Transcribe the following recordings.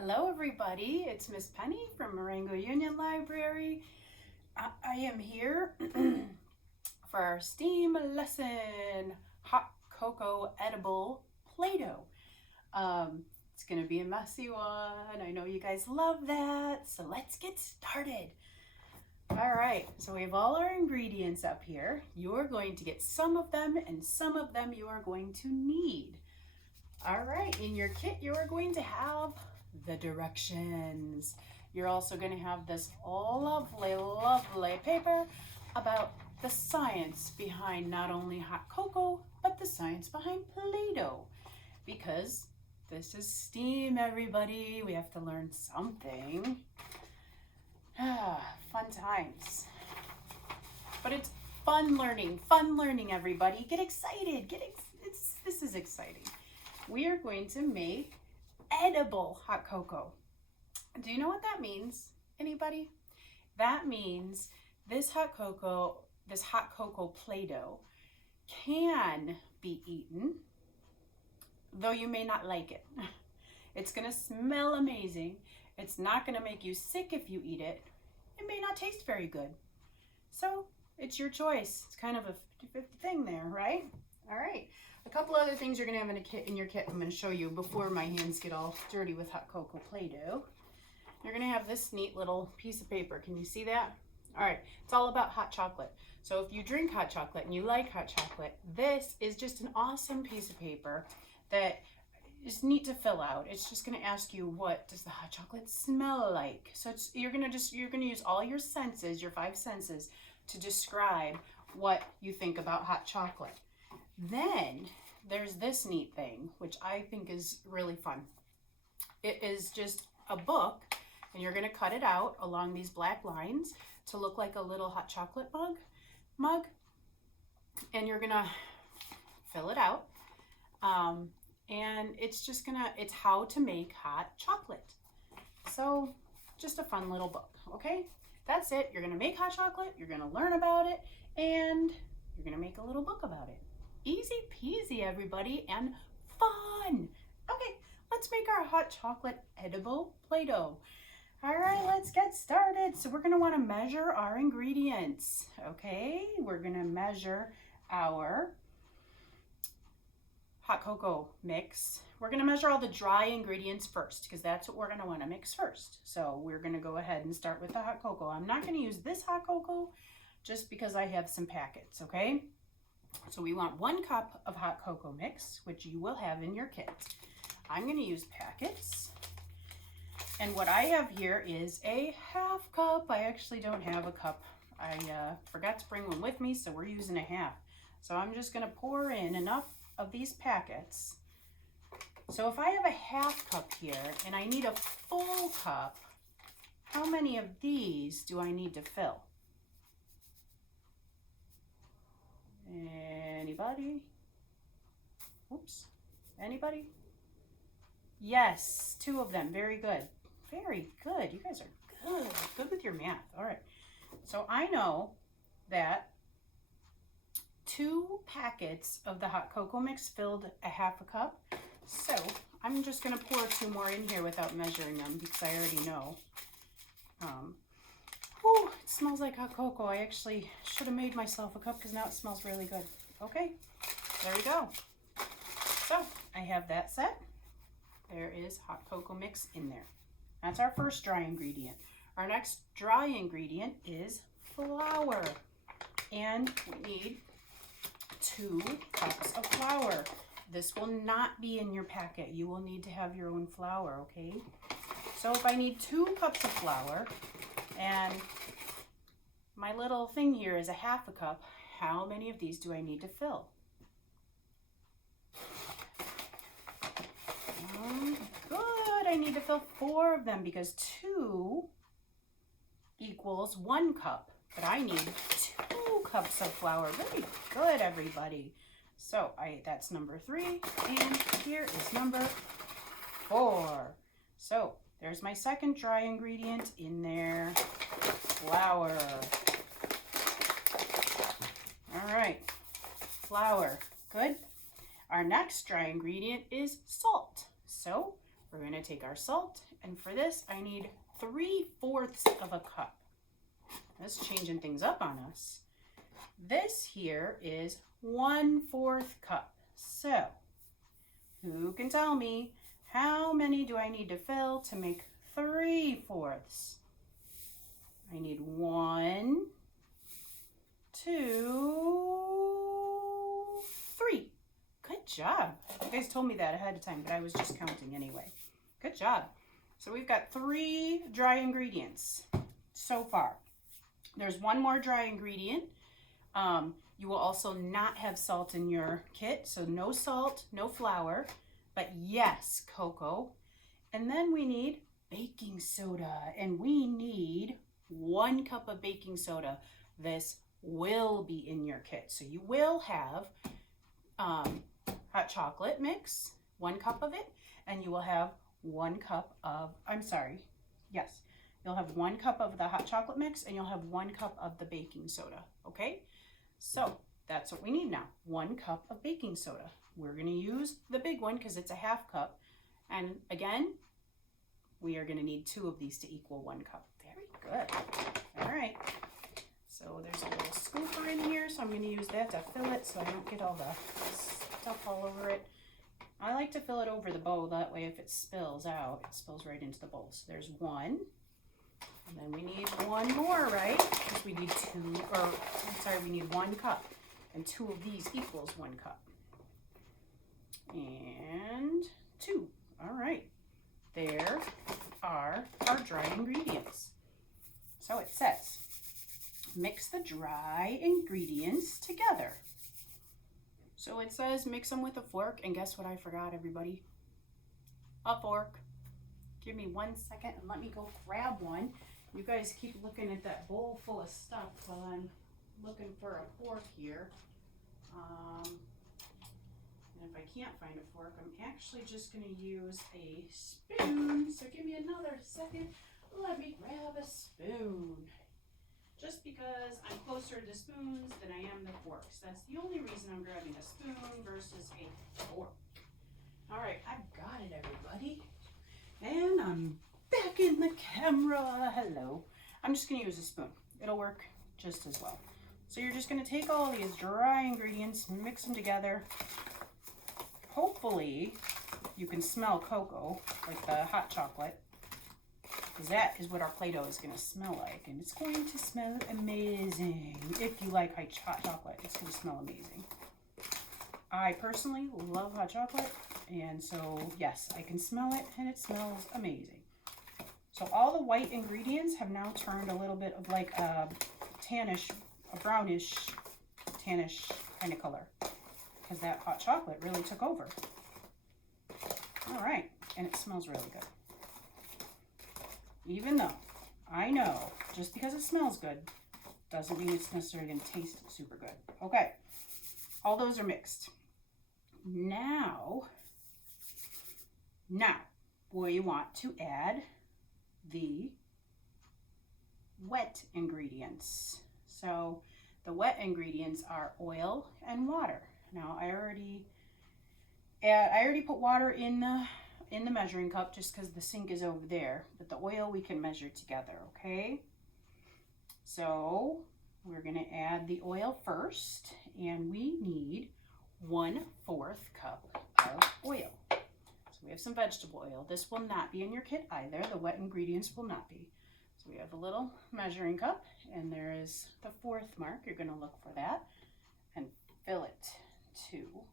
Hello everybody, it's Miss Penny from Marengo-Union Library. I am here for our STEAM lesson, hot cocoa edible Play-Doh. It's gonna be a messy one. I know you guys love that, so let's get started. All right, so we have all our ingredients up here. You're going to get some of them and some of them you are going to need. All right, in your kit, you are going to have the directions. You're also going to have this lovely paper about the science behind not only hot cocoa, but the science behind Play-Doh. Because this is STEAM, everybody. We have to learn something. Fun times. But it's fun learning, everybody. Get excited. This is exciting. We are going to make edible hot cocoa. Do you know what that means? Anybody? That means this hot cocoa Play-Doh can be eaten, though you may not like it. It's gonna smell amazing. It's not gonna make you sick if you eat it. It may not taste very good. So it's your choice. It's kind of a 50-50 thing there, right? All right. A couple other things you're going to have in your kit I'm going to show you before my hands get all dirty with hot cocoa Play-Doh. You're going to have this neat little piece of paper. Can you see that? All right. It's all about hot chocolate. So if you drink hot chocolate and you like hot chocolate, this is just an awesome piece of paper that is neat to fill out. It's just going to ask you, what does the hot chocolate smell like? So you're going to use all your senses, your 5 senses, to describe what you think about hot chocolate. Then there's this neat thing, which I think is really fun. It is just a book, and you're going to cut it out along these black lines to look like a little hot chocolate mug, and you're going to fill it out. And it's how to make hot chocolate. So just a fun little book, okay? That's it. You're going to make hot chocolate, you're going to learn about it, and you're going to make a little book about it. Easy peasy, everybody, and fun. Okay, let's make our hot chocolate edible Play-Doh. All right, let's get started. So we're going to want to measure our ingredients, okay? We're going to measure our hot cocoa mix. We're going to measure all the dry ingredients first, because that's what we're going to want to mix first. So we're going to go ahead and start with the hot cocoa. I'm not going to use this hot cocoa just because I have some packets, okay? So we want 1 cup of hot cocoa mix, which you will have in your kit. I'm going to use packets. And what I have here is a 1/2 cup. I actually don't have a cup. I forgot to bring one with me, so we're using a 1/2. So I'm just going to pour in enough of these packets. So if I have a 1/2 cup here and I need a full cup, how many of these do I need to fill? Anybody? Oops. Anybody? Yes, 2 of them. Very good. Very good. You guys are good. Good with your math. All right. So I know that 2 packets of the hot cocoa mix filled a 1/2 cup. So I'm just going to pour 2 more in here without measuring them because I already know. It smells like hot cocoa. I actually should have made myself a cup because now it smells really good. Okay, there we go. So I have that set. There is hot cocoa mix in there. That's our first dry ingredient. Our next dry ingredient is flour. And we need 2 cups of flour. This will not be in your packet. You will need to have your own flour, okay? So if I need 2 cups of flour, and my little thing here is a 1/2 cup, how many of these do I need to fill? Good, I need to fill 4 of them because 2 equals 1 cup, but I need 2 cups of flour. Very good, everybody. So that's number 3, and here is number 4. So there's my second dry ingredient in there, flour. All right, flour, good. Our next dry ingredient is salt. So We're going to take our salt, and for this I need 3/4 of a cup. That's changing things up on us. This here is 1/4 cup. So who can tell me how many do I need to fill to make 3/4? I need 1, 2, 3. Good job. You guys told me that ahead of time, but I was just counting anyway. Good job. So we've got 3 dry ingredients so far. There's one more dry ingredient. You will also not have salt in your kit, so no salt, no flour, but yes, cocoa. And then we need baking soda, and we need 1 cup of baking soda. This will be in your kit, so you will have hot chocolate mix, 1 cup of it, and you will have 1 cup of, you'll have 1 cup of the hot chocolate mix, and you'll have 1 cup of the baking soda, okay? So that's what we need now, 1 cup of baking soda. We're gonna use the big one because it's a 1/2 cup. And again, we are gonna need 2 of these to equal 1 cup. Very good. All right. So there's a little scooper in here, so I'm gonna use that to fill it so I don't get all the stuff all over it. I like to fill it over the bowl, that way if it spills out, it spills right into the bowl. So there's 1. And then we need 1 more, right? Because we need we need 1 cup. And 2 of these equals 1 cup. And 2. All right. There are our dry ingredients. So it says, mix the dry ingredients together. So it says mix them with a fork, and guess what I forgot, everybody? A fork. Give me 1 second and let me go grab one. You guys keep looking at that bowl full of stuff while I'm looking for a fork here. And if I can't find a fork, I'm actually just going to use a spoon. So give me another second. Let me grab a spoon. Just because I'm closer to the spoons than I am the forks. That's the only reason I'm grabbing a spoon versus a fork. All right, I've got it, everybody. And I'm back in the camera. Hello. I'm just going to use a spoon. It'll work just as well. So you're just going to take all these dry ingredients, mix them together. Hopefully you can smell cocoa, like the hot chocolate, because that is what our Play-Doh is going to smell like. And it's going to smell amazing. If you like hot chocolate, it's going to smell amazing. I personally love hot chocolate, and so yes, I can smell it, and it smells amazing. So all the white ingredients have now turned a little bit of like a tannish, a brownish, tannish kind of color, because that hot chocolate really took over. All right, and it smells really good. Even though I know just because it smells good doesn't mean it's necessarily going to taste super good. Okay, all those are mixed. Now we want to add the wet ingredients. So the wet ingredients are oil and water. Now I already put water in the measuring cup just because the sink is over there, but the oil we can measure together, okay? So we're gonna add the oil first, and we need 1/4 cup of oil. So we have some vegetable oil. This will not be in your kit either. The wet ingredients will not be. So we have a little measuring cup, and there is the 4th mark. You're gonna look for that and fill it to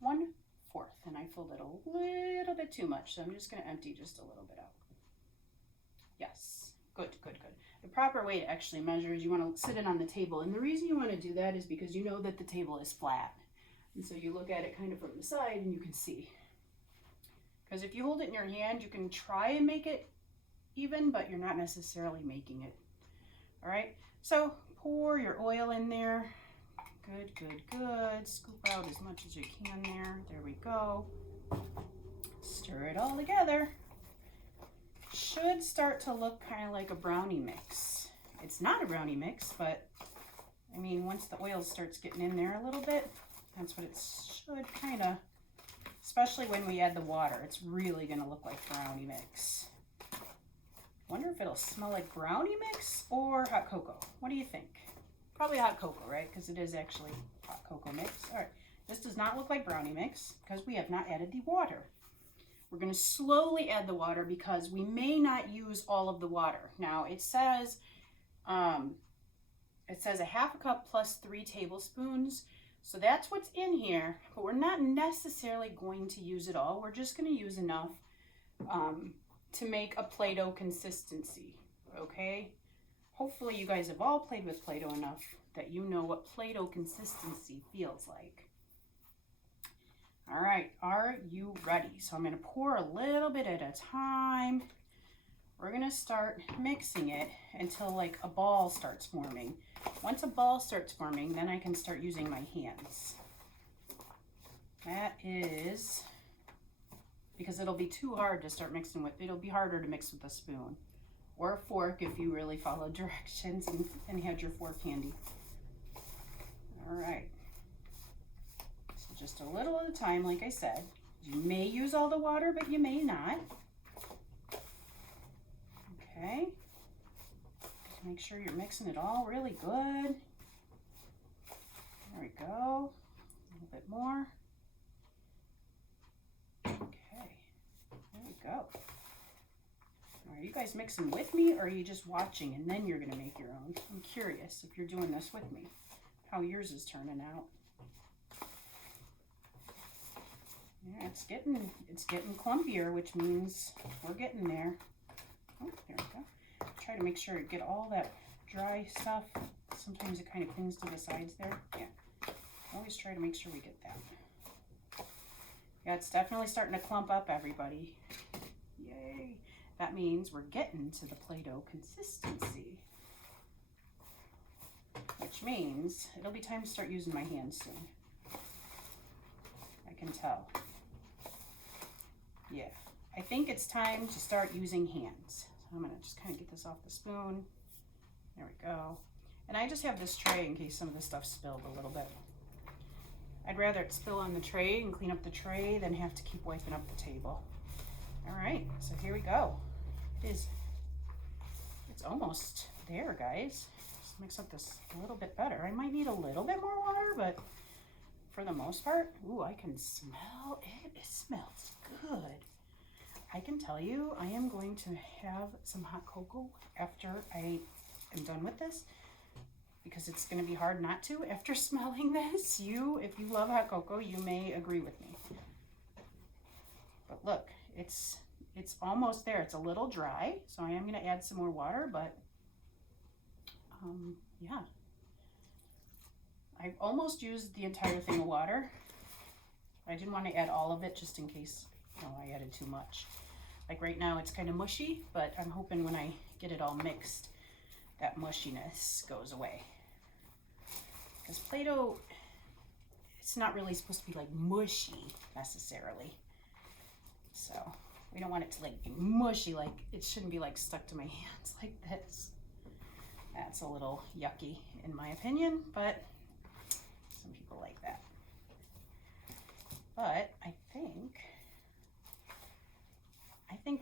1/4. And I filled it a little bit too much, so I'm just gonna empty just a little bit out. Yes, good, good, good. The proper way to actually measure is you wanna sit it on the table. And the reason you wanna do that is because you know that the table is flat. And so you look at it kind of from the side and you can see. Because if you hold it in your hand, you can try and make it even, but you're not necessarily making it. All right, so pour your oil in there. Good, good, good. Scoop out as much as you can there. There we go. Stir it all together. Should start to look kind of like a brownie mix. It's not a brownie mix, but I mean, once the oil starts getting in there a little bit, that's what it should kind of especially when we add the water. It's really gonna look like brownie mix. Wonder if it'll smell like brownie mix or hot cocoa. What do you think? Probably hot cocoa, right? Because it is actually hot cocoa mix. All right, this does not look like brownie mix because we have not added the water. We're gonna slowly add the water because we may not use all of the water. Now it says a 1/2 cup plus 3 tablespoons. So that's what's in here, but we're not necessarily going to use it all. We're just gonna use enough to make a Play-Doh consistency, okay? Hopefully you guys have all played with Play-Doh enough that you know what Play-Doh consistency feels like. All right, are you ready? So I'm gonna pour a little bit at a time. We're gonna start mixing it until like a ball starts forming. Once a ball starts forming, then I can start using my hands. That is because it'll be too hard to start mixing with. It'll be harder to mix with a spoon or a fork if you really follow directions and had your fork handy. All right. So just a little at a time, like I said. You may use all the water, but you may not. Okay. Just make sure you're mixing it all really good. There we go. A little bit more. Okay. There we go. Are you guys mixing with me, or are you just watching and then you're going to make your own? I'm curious if you're doing this with me, how yours is turning out. Yeah, it's getting clumpier, which means we're getting there. Oh, there we go. Try to make sure to get all that dry stuff. Sometimes it kind of clings to the sides there. Yeah. Always try to make sure we get that. Yeah, it's definitely starting to clump up, everybody. Yay. That means we're getting to the Play-Doh consistency. Which means it'll be time to start using my hands soon. I can tell. Yeah. I think it's time to start using hands. So I'm gonna just kind of get this off the spoon. There we go. And I just have this tray in case some of the stuff spilled a little bit. I'd rather it spill on the tray and clean up the tray than have to keep wiping up the table. All right, so here we go. It's almost there, guys. Just mix up this a little bit better. I might need a little bit more water, but for the most part, ooh, I can smell it. It smells good. I can tell you, I am going to have some hot cocoa after I am done with this, because it's going to be hard not to after smelling this. If you love hot cocoa, you may agree with me. But look, it's almost there. It's a little dry, so I am going to add some more water, but yeah. I've almost used the entire thing of water. I didn't want to add all of it just in case I added too much. Like right now it's kind of mushy, but I'm hoping when I get it all mixed, that mushiness goes away. Because Play-Doh, it's not really supposed to be like mushy necessarily. So we don't want it to like be mushy, like it shouldn't be like stuck to my hands like this. That's a little yucky in my opinion, but some people like that. But I think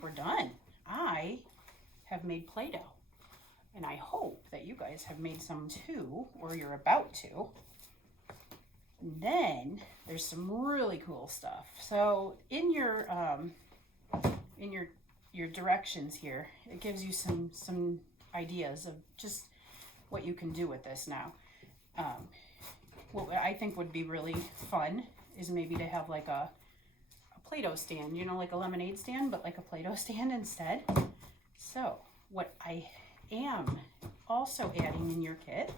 we're done. I have made Play-Doh, and I hope that you guys have made some too, or you're about to. And then there's some really cool stuff. So in your directions here, it gives you some ideas of just what you can do with this now. What I think would be really fun is maybe to have like a Play-Doh stand, like a lemonade stand, but like a Play-Doh stand instead. So what I am also adding in your kit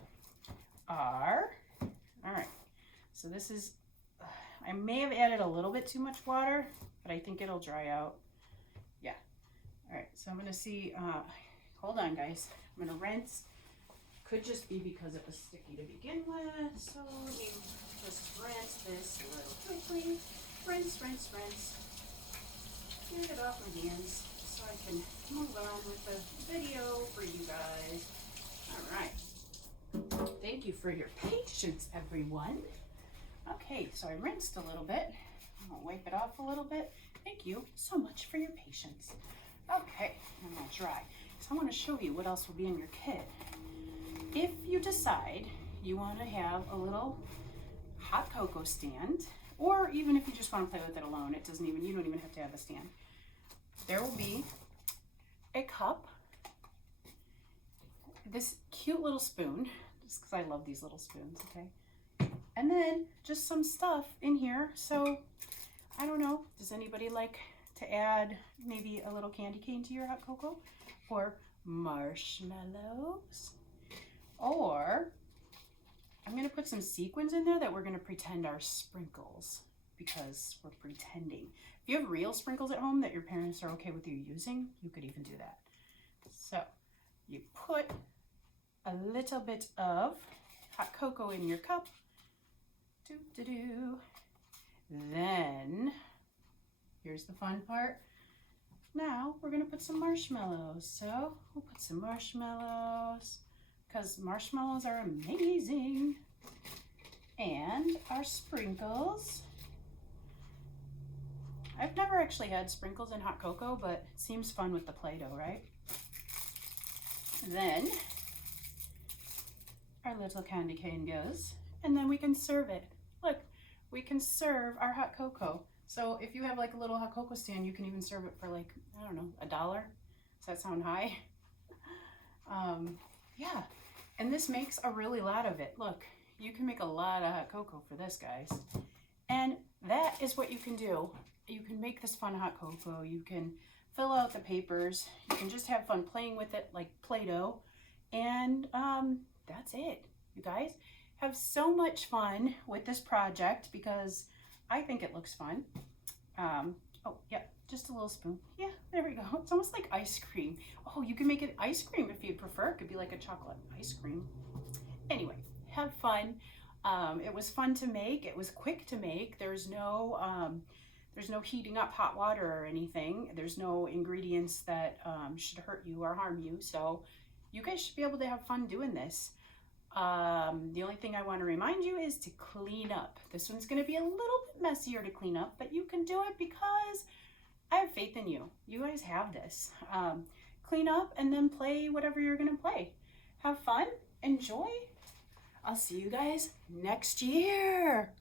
are, all right, so this is, I may have added a little bit too much water, but I think it'll dry out. Yeah. All right, so I'm going to see, hold on guys, I'm going to rinse. Could just be because it was sticky to begin with, so let me just rinse this a little quickly. Rinse, rinse, rinse. Get it off my hands so I can move on with the video for you guys. All right. Thank you for your patience, everyone. Okay, so I rinsed a little bit. I'll wipe it off a little bit. Thank you so much for your patience. Okay, and I'll dry. So I want to show you what else will be in your kit. If you decide you want to have a little hot cocoa stand, or even if you just want to play with it alone, you don't even have to have a stand. There will be a cup, this cute little spoon, just because I love these little spoons, okay? And then just some stuff in here. So I don't know, does anybody like to add maybe a little candy cane to your hot cocoa? Or marshmallows? Or I'm gonna put some sequins in there that we're gonna pretend are sprinkles, because we're pretending. If you have real sprinkles at home that your parents are okay with you using, you could even do that. So you put a little bit of hot cocoa in your cup. Then, here's the fun part. Now we're gonna put some marshmallows. So we'll put some marshmallows, because marshmallows are amazing. And our sprinkles. I've never actually had sprinkles in hot cocoa, but it seems fun with the Play-Doh, right? Then our little candy cane goes, and then we can serve it. Look, we can serve our hot cocoa. So if you have like a little hot cocoa stand, you can even serve it for like, I don't know, $1. Does that sound high? Yeah, and this makes a really lot of it. Look, you can make a lot of hot cocoa for this, guys. And that is what you can do. You can make this fun hot cocoa. You can fill out the papers. You can just have fun playing with it like Play-Doh. And that's it. You guys have so much fun with this project because I think it looks fun. Oh, yeah, just a little spoon. Yeah, there we go. It's almost like ice cream. Oh, you can make it ice cream if you'd prefer. It could be like a chocolate ice cream. Anyway, have fun. It was fun to make. It was quick to make. There's no heating up hot water or anything. There's no ingredients that should hurt you or harm you. So you guys should be able to have fun doing this. The only thing I want to remind you is to clean up. This one's going to be a little bit messier to clean up, but you can do it because I have faith in you. You guys have this. Clean up and then play whatever you're going to play. Have fun. Enjoy. I'll see you guys next year.